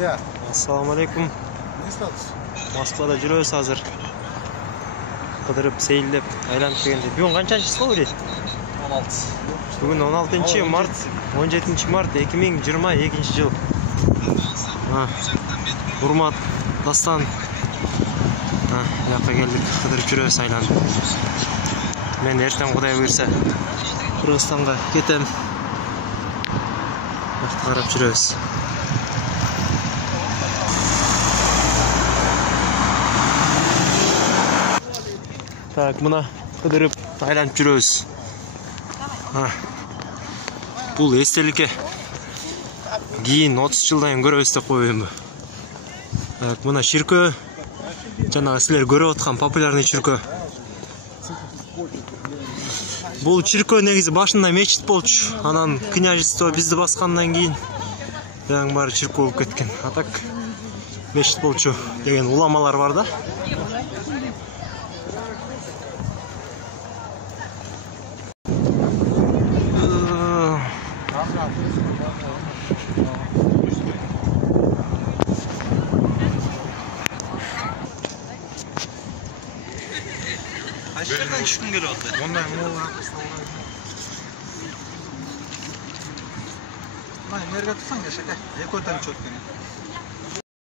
Ya. Assalamu alaikum. Ne status? Moskvada жүрөбүз азыр. Кыдырып, сейилдеп, айланып дегенде. Бүгүн канчанчы число бери? 16. Бүгүн 16 март, 17 март 2022 жыл. Урмат, Дастан. Жакка келдик, кыдырып жүрөбүз айланып. Мен эртең Кудай буйрса Кыргызстанга кетем. Жакта карап жүрөбүз. Так, мына кыдырып айланып жүрөбүз. Бул эстеликке кийин 30 жылдан кийин көрөбүз деп коюйм. Так, мына чиркөө. Жанагы силер көрүп аткан популярный чиркөө. Бул чиркөө негизи башында мечит болчу. Анан княжество бизди баскандан кийин жаңы баары чиркөө болуп кеткен. А так мечит болчу деген уламалар бар да. Kaçlardan çıkın geri oldu? Ondan ne olarak nereye tutsan ya şaka. Ekoytan çok beni.